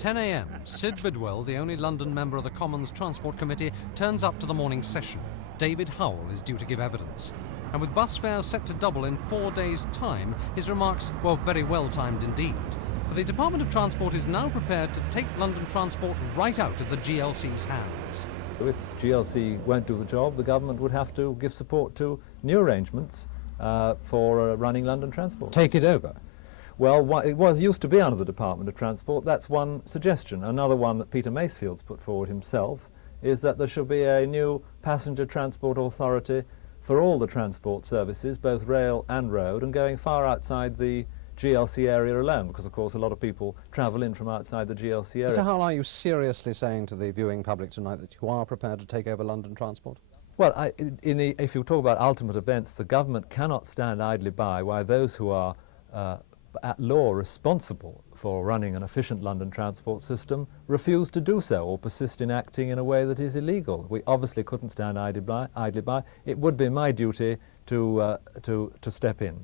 10 a.m, Sid Bidwell, the only London member of the Commons Transport Committee, turns up to the morning session. David Howell is due to give evidence. And with bus fares set to double in 4 days' time, his remarks were very well timed indeed. For the Department of Transport is now prepared to take London Transport right out of the GLC's hands. If GLC won't do the job, the government would have to give support to new arrangements for running London Transport. Take it over? Well, it used to be under the Department of Transport. That's one suggestion. Another one that Peter Macefield's put forward himself is that there should be a new passenger transport authority for all the transport services, both rail and road, and going far outside the GLC area alone, because of course a lot of people travel in from outside the GLC area. Mr. Howell, are you seriously saying to the viewing public tonight that you are prepared to take over London Transport? Well, if you talk about ultimate events, the government cannot stand idly by while those who are at law responsible for running an efficient London transport system refuse to do so or persist in acting in a way that is illegal. We obviously couldn't stand idly by. It would be my duty to step in.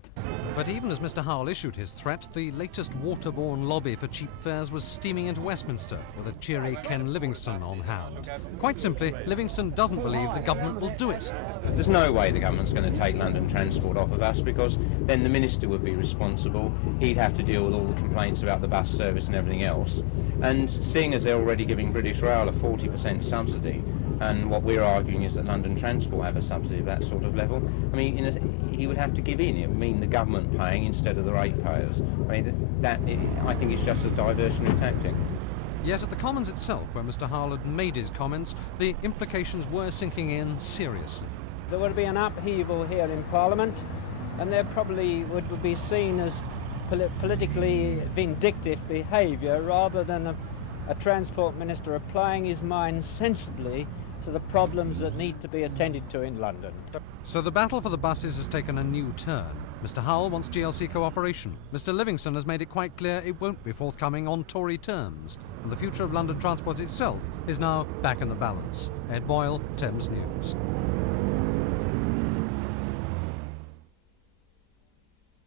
But even as Mr. Howell issued his threat, the latest waterborne lobby for cheap fares was steaming into Westminster with a cheery Ken Livingstone on hand. Quite simply, Livingstone doesn't believe the government will do it. There's no way the government's going to take London Transport off of us, because then the minister would be responsible. He'd have to deal with all the complaints about the bus service and everything else. And seeing as they're already giving British Rail a 40% subsidy, and what we're arguing is that London Transport have a subsidy of that sort of level, I mean, he would have to give in. It would mean the government paying instead of the ratepayers. I mean, I think it's just a diversionary tactic. Yet at the Commons itself, where Mr. Howell had made his comments, the implications were sinking in seriously. There would be an upheaval here in Parliament, and there probably would be seen as politically vindictive behaviour rather than a transport minister applying his mind sensibly to the problems that need to be attended to in London. So the battle for the buses has taken a new turn. Mr. Howell wants GLC cooperation. Mr. Livingstone has made it quite clear it won't be forthcoming on Tory terms. And the future of London Transport itself is now back in the balance. Ed Boyle, Thames News.